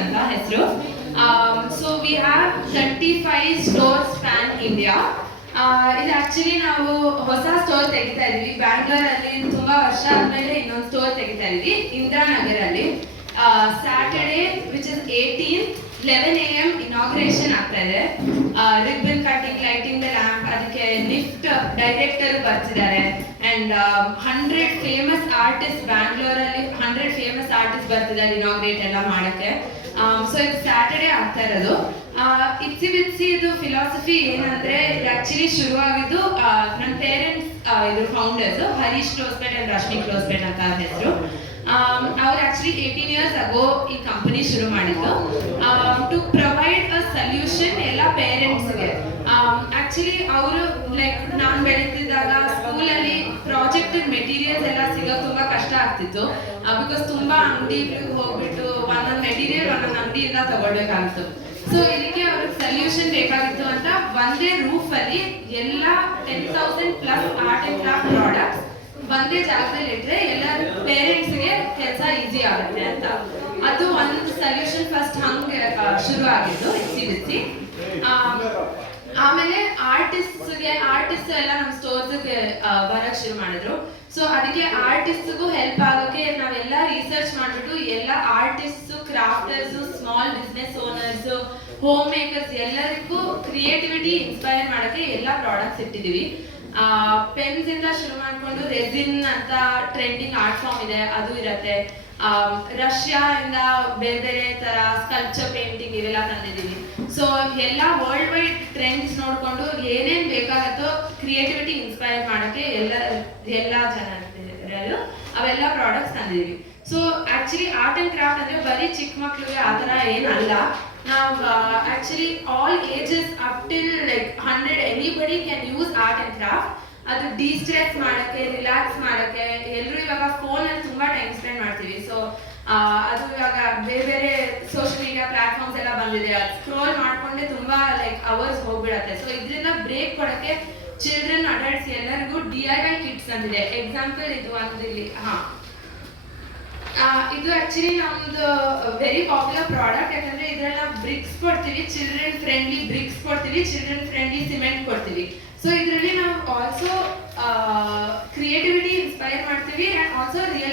ಅಂತ ಹೆಸರು. So we have 35 stores PAN India. ಇದು ಆಕ್ಚುಲಿ ನಾವು ಹೊಸ ಸ್ಟೋರ್ ತೆಗಿತಾ ಇದೀವಿ ಬ್ಯಾಂಗ್ಳೂರಲ್ಲಿ. ತುಂಬಾ ವರ್ಷ ಆದ್ಮೇಲೆ ಇನ್ನೊಂದು ಸ್ಟೋರ್ ತೆಗಿತಾ ಇದೀವಿ ಇಂದಿರಾನಗರಲ್ಲಿ. Saturday which is 18th 11 AM inauguration ಆಗ್ತಾ ಇದೆ. Ribbon cutting, lighting the lamp, ಅದಕ್ಕೆ ಲಿಫ್ಟ್ ಡೈರೆಕ್ಟರ್ ಬರ್ತಿದ್ದಾರೆ. ಅಂಡ್ 100 ಫೇಮಸ್ ಆರ್ಟಿಸ್ಟ್, ಬ್ಯಾಂಗ್ಳೂರಲ್ಲಿ 100 ಫೇಮಸ್ ಆರ್ಟಿಸ್ಟ್ ಬರ್ತಿದ್ದಾರೆ ಇನಾಗ್ರೇಟ್ ಎಲ್ಲ ಮಾಡಕ್ಕೆ. ಸೊ ಇದು ಸ್ಯಾಟರ್ಡೇ ಆಗ್ತಾ ಇರೋದು. ಇಟ್ಸಿ ಬಿಟ್ಸಿ ಇದು ಫಿಲಾಸಫಿ ಏನಂದ್ರೆ, ಇದು ಆಕ್ಚುಲಿ ಶುರುವಾಗಿದ್ದು ನನ್ನ ಪೇರೆಂಟ್ಸ್ ಇದ್ರ ಫೌಂಡರ್ಸ್ ಹರೀಶ್ ಕ್ಲೋಸ್ಪೇಟ್ ಅಂಡ್ ರಶ್ಮಿ ಕ್ಲೋಸ್ಪೇಟ್ ಅಂತ ಹೆಸರು. ಅವ್ರು ಆಕ್ಚುಲಿ 18 years ago ಈ ಕಂಪನಿ ಶುರು ಮಾಡಿದ್ದು ಟು ಪ್ರೊವೈಡ್ ಅ ಸೊಲ್ಯೂಷನ್ ಎಲ್ಲ ಪೇರೆಂಟ್ಸ್ಗೆ. ಆಕ್ಚುಲಿ ಅವರು ಲೈಕ್ ನಾನು ಬೆಳೀತಿದ್ದಾಗ ಸ್ಕೂಲಲ್ಲಿ ಪ್ರಾಜೆಕ್ಟ್ ಮೆಟೀರಿಯಲ್ಸ್ ಎಲ್ಲ ಸಿಗೋದು ತುಂಬಾ ಕಷ್ಟ ಆಗ್ತಿತ್ತು. ಬಿಕಾಸ್ ತುಂಬಾ ಅಂಗಡಿಗಳಿಗೆ ಹೋಗ್ಬಿಟ್ಟು ಒಂದೊಂದು ಮೆಟೀರಿಯಲ್ ಒಂದೊಂದು ಅಂಗಡಿಯಿಂದ ತಗೊಳ್ಬೇಕಾಗಿತ್ತು. ಸೊ ಇದಕ್ಕೆ ಅವ್ರಿಗೆ ಸೊಲ್ಯೂಷನ್ ಬೇಕಾಗಿತ್ತು ಅಂತ ಒಂದೇ ರೂಫ್ ಅಲ್ಲಿ ಎಲ್ಲ 10,000 plus art and craft products ಒಂದೇ ಜಾಗದಲ್ಲಿ ಇಟ್ರೆ ಎಲ್ಲ ಪೇರೆಂಟ್ಸ್ಗೆ ಕೆಲಸ ಈಸಿ ಆಗುತ್ತೆ ಅಂತ. ಅದು ಒಂದು ಸೊಲ್ಯೂಷನ್ ಫಸ್ಟ್ ಹಂಗೆ ಶುರು ಆಗಿದ್ದು ಇಸಿ ಬಿಸಿ. ಆಮೇಲೆ ಆರ್ಟಿಸ್ಟ್ ಎಲ್ಲ ನಮ್ಮ ಸ್ಟೋರ್ಸ್ಗೆ ಬರಕ್ ಶುರು ಮಾಡಿದ್ರು. ಸೊ ಅದಕ್ಕೆ ಆರ್ಟಿಸ್ಟ್ಗೂ ಹೆಲ್ಪ್ ಆಗೋಕೆ ನಾವೆಲ್ಲ ರಿಸರ್ಚ್ ಮಾಡ್ಬಿಟ್ಟು ಎಲ್ಲ artist, crafters, small business owners, home makers ಎಲ್ಲರಿಗೂ ಕ್ರಿಯೇಟಿವಿಟಿ ಇನ್ಸ್ಪೈರ್ ಮಾಡೋಕ್ಕೆ ಎಲ್ಲ ಪ್ರಾಡಕ್ಟ್ಸ್ ಇಟ್ಟಿದೀವಿ. ಪೆನ್ಸ್ ಇಂದ ಶುರು ಮಾಡ್ಕೊಂಡು ರೆಸಿನ್ ಅಂತ ಟ್ರೆಂಡಿಂಗ್ ಆರ್ಟ್ ಫಾರ್ಮ್ ಇದೆ, ಅದು ಇರತ್ತೆ. ರಷ್ಯಾ ಇಂದ ಬೇರೆ ಬೇರೆ ತರ ಸ್ಕಲ್ಪ್ಚರ್ ಪೇಂಟಿಂಗ್ ಇವೆಲ್ಲ ತಂದಿದ್ದೀವಿ. ಸೊ ಎಲ್ಲ ವರ್ಲ್ಡ್ ವೈಡ್ ಟ್ರೆಂಡ್ಸ್ ನೋಡ್ಕೊಂಡು ಏನೇನ್ ಬೇಕಾಗತ್ತೋ ಕ್ರಿಯೇಟಿವಿಟಿ ಇನ್ಸ್ಪೈರ್ ಮಾಡೋಕ್ಕೆ ಎಲ್ಲ ಜನರು ಅವೆಲ್ಲ ಪ್ರಾಡಕ್ಟ್ಸ್ ತಂದಿದ್ದೀವಿ. So actually art and craft ಅಂದ್ರೆ ಬರೀ ಚಿಕ್ಕ ಮಕ್ಳಿಗೆ ಆ ಥರ ಏನಲ್ಲ. ನಾವು actually all ages up till like 100 anybody can use art and craft. ಅದು ಡಿಸ್ಟ್ರೆಸ್ ಮಾಡಕ್ಕೆ, ರಿಲ್ಯಾಕ್ಸ್ ಮಾಡಕ್ಕೆ. ಎಲ್ಲರೂ ಇವಾಗ ಫೋನ್ ಅಲ್ಲಿ ತುಂಬಾ ಟೈಮ್ ಸ್ಪೆಂಡ್ ಮಾಡ್ತೀವಿ. ಸೊ ಅದು ಇವಾಗ ಬೇರೆ ಬೇರೆ ಸೋಷಿಯಲ್ ಮೀಡಿಯಾ ಪ್ಲಾಟ್ಫಾರ್ಮ್ಸ್ ಎಲ್ಲ ಬಂದಿದೆ. ಅದು ಸ್ಕ್ರೋಲ್ ಮಾಡ್ಕೊಂಡೆ ತುಂಬಾ ಲೈಕ್ ಅವರ್ಸ್ ಹೋಗ್ಬಿಡತ್ತೆ. ಸೊ ಇದರಿಂದ ಬ್ರೇಕ್ ಕೊಡಕ್ಕೆ ಚಿಲ್ಡ್ರನ್, ಅಡಲ್ಟ್ಸ್ ಎಲ್ಲರಿಗೂ DIY ಕಿಟ್ಸ್ ಅಂದಿದೆ. ಎಕ್ಸಾಂಪಲ್ ಇದು ಒಂದು ಇಲ್ಲಿ ಇದು ಆಕ್ಚುಲಿ ನಮ್ದು ವೆರಿ ಪಾಪ್ಯುಲರ್ ಪ್ರಾಡಕ್ಟ್. ಯಾಕಂದ್ರೆ ಇದ್ರೆಲ್ಲ ಬ್ರಿಕ್ಸ್ ಕೊಡ್ತೀವಿ, ಚಿಲ್ಡ್ರನ್ ಫ್ರೆಂಡ್ಲಿ ಬ್ರಿಕ್ಸ್ ಕೊಡ್ತೀವಿ, ಚಿಲ್ಡ್ರನ್ ಫ್ರೆಂಡ್ಲಿ ಸಿಮೆಂಟ್ ಕೊಡ್ತೀವಿ. ಸೊ ಇದರಲ್ಲಿ ನಾವು ಆಲ್ಸೋ ಕ್ರಿಯೇಟಿವಿಟಿ ಇನ್ಸ್ಪೈರ್ ಮಾಡ್ತೀವಿ ಅಂಡ್ ಆಲ್ಸೋ ರಿಯಲ್